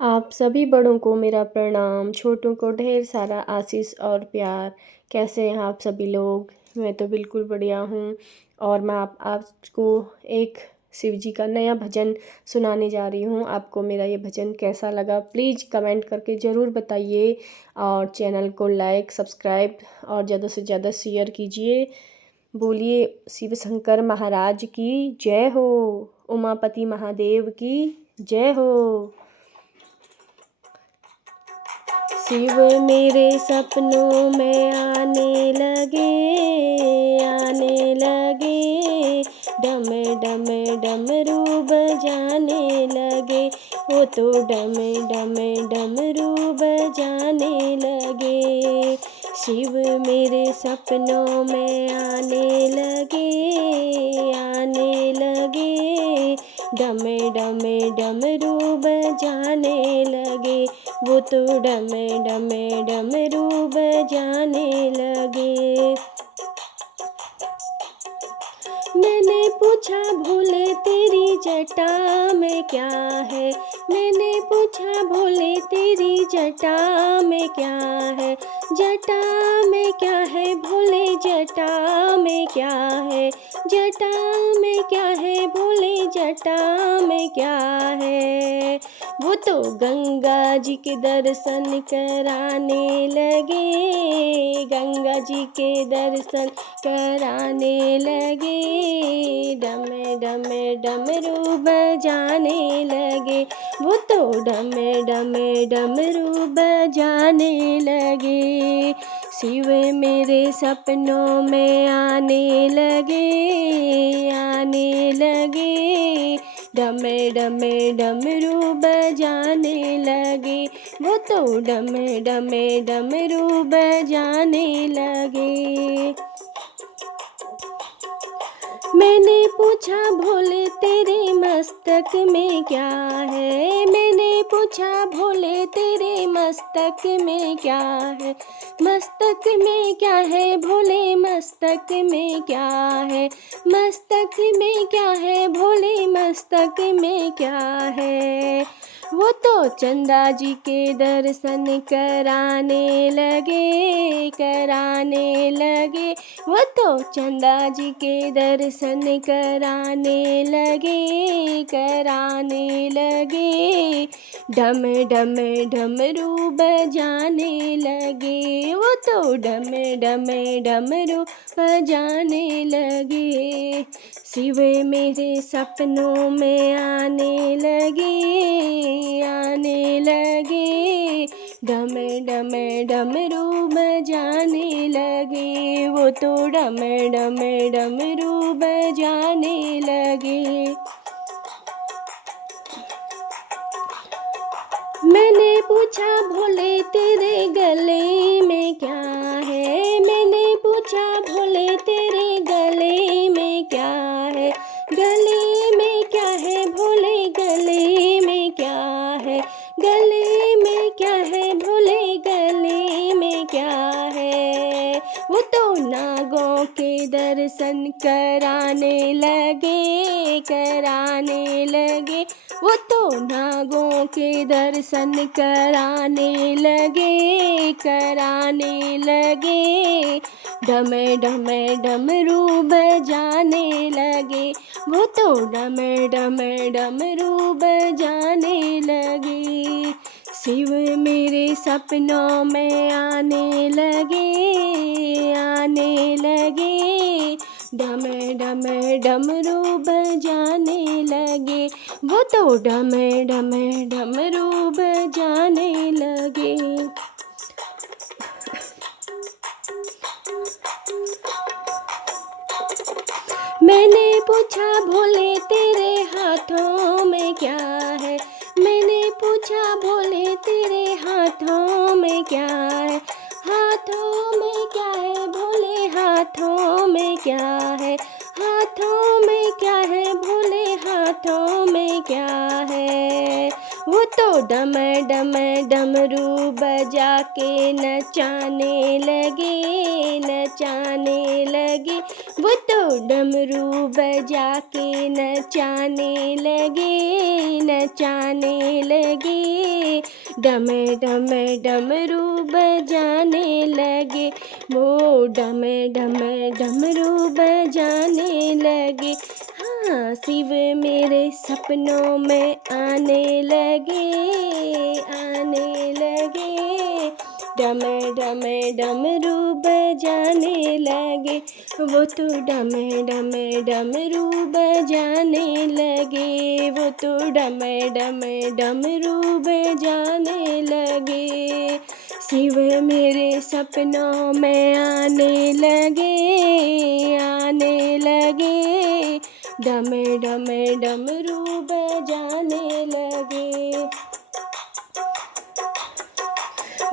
आप सभी बड़ों को मेरा प्रणाम, छोटों को ढेर सारा आशीष और प्यार। कैसे हैं आप सभी लोग? मैं तो बिल्कुल बढ़िया हूँ। और मैं आपको एक शिव जी का नया भजन सुनाने जा रही हूँ। आपको मेरा ये भजन कैसा लगा प्लीज़ कमेंट करके ज़रूर बताइए। और चैनल को लाइक सब्सक्राइब और ज़्यादा से ज़्यादा शेयर कीजिए। बोलिए शिव शंकर महाराज की जय हो, उमापति महादेव की जय हो। शिव मेरे सपनों में आने लगे, डम डम डमरू बजाने लगे। वो तो डम डम डमरू बजाने लगे। शिव मेरे सपनों में आने लगे, डम डम डमरू बजाने लगे। वो तो डम डम डमरू बजाने लगे। मैंने पूछा भोले तेरी जटा में क्या है, मैंने पूछा भोले तेरी जटा में क्या है। जटा में क्या है भोले, जटा में क्या है। जटा में क्या है भोले, जटा में क्या है। वो तो गंगा जी के दर्शन कराने लगे, गंगा जी के दर्शन कराने लगे। डम डम डमरू बजाने लगे। वो तो डम डम डमरू बजाने लगे। शिव मेरे सपनों में आने लगे, डम डम डमरू बजाने लगे। वो तो डम डम डमरू बजाने लगे। मैंने पूछा भोले तेरे मस्तक में क्या है, मैंने पूछा भोले तेरे मस्तक में क्या है। मस्तक में क्या है भोले, मस्तक में क्या है। मस्तक में क्या है भोले, मस्तक में क्या है। वो तो चंदा जी के दर्शन कराने लगे। वो तो चंदा जी के दर्शन कराने लगे। डम डम डमरू बजाने लगे। वो तो डम डम डमरू बजाने लगे। शिव मेरे सपनों में आने लगे, डम डम डमरू बजाने लगे। वो तो डम डम डमरू बजाने लगे। मैंने पूछा भोले तेरे गले में क्या है, मैंने पूछा भोले तेरे गले में क्या है। गले में क्या है भोले, गले में क्या है। गले में क्या है भोले, गले में क्या है। वो तो नागों के दर्शन कराने लगे। वो तो नागों के दर्शन कराने लगे। डम डम डमरू बजाने लगे। वो तो डम डम डमरू बजाने लगे। शिव मेरे सपनों में आने लगे, डम डम डमरू बजाने लगे। वो तो डम डम डमरू बजाने लगे। मैंने पूछा भोले तेरे हाथों में क्या है, मैंने पूछा भोले तेरे हाथों में क्या है। हाथों में क्या है भोले, हाथों में क्या है। हाथों में क्या है भोले, हाथों में क्या है। वो तो डम डम डमरू बजा के नचाने लगे। वो तो डमरू बजा के नचाने लगे। डमे डमे डमरू बजाने लगे, वो डमे डमे डमरू बजाने लगे। हाँ, शिव मेरे सपनों में आने लगे, आने लगे। डमे डमे डमरू बजाने लगे, वो तो डमे डमे डमरू बजाने लगे, वो तो डमे डमे डमरू बजाने लगे। शिव मेरे सपनों में आने लगे, आने लगे। डमे डमे डमरू बजाने लगे।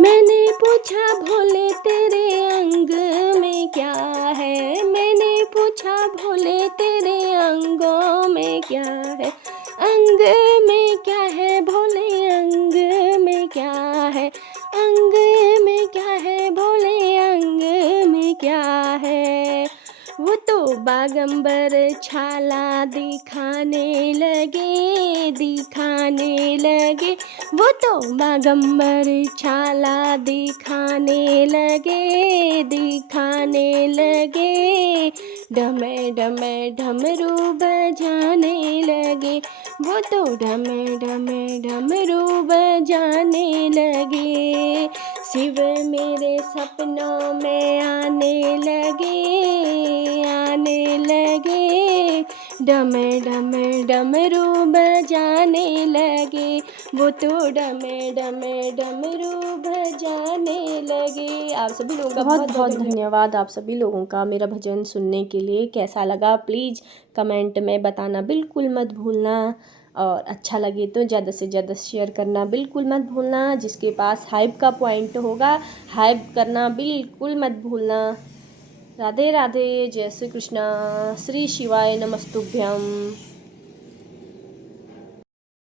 मैंने पूछा भोले तेरे अंग में क्या है, मैंने पूछा भोले तेरे अंगों में क्या है, अंग में क्या है भोले, अंग में क्या है, अंग में क्या है भोले, अंग में क्या है। वो तो बागंबर छाला दिखाने लगे, दिखाने लगे। वो तो बागंबर छाला दिखाने लगे, दिखाने लगे। डमे डमे डमरू बजाने लगे, वो तो डमे डमे डमरू बजाने लगे। शिव मेरे सपनों में आने लगे, आने लगे। डमे डमे डमरू बजाने लगे, वो तो डमे डमे डमरू बजाने लगे। आप सभी लोगों का बहुत बहुत धन्यवाद। आप सभी लोगों का मेरा भजन सुनने के लिए। कैसा लगा प्लीज़ कमेंट में बताना बिल्कुल मत भूलना, और अच्छा लगे तो ज़्यादा से ज़्यादा शेयर करना बिल्कुल मत भूलना। जिसके पास हाइप का पॉइंट होगा हाइप करना बिल्कुल मत भूलना। राधे राधे, जय श्री कृष्णा, श्री शिवाय नमस्तुभ्यम।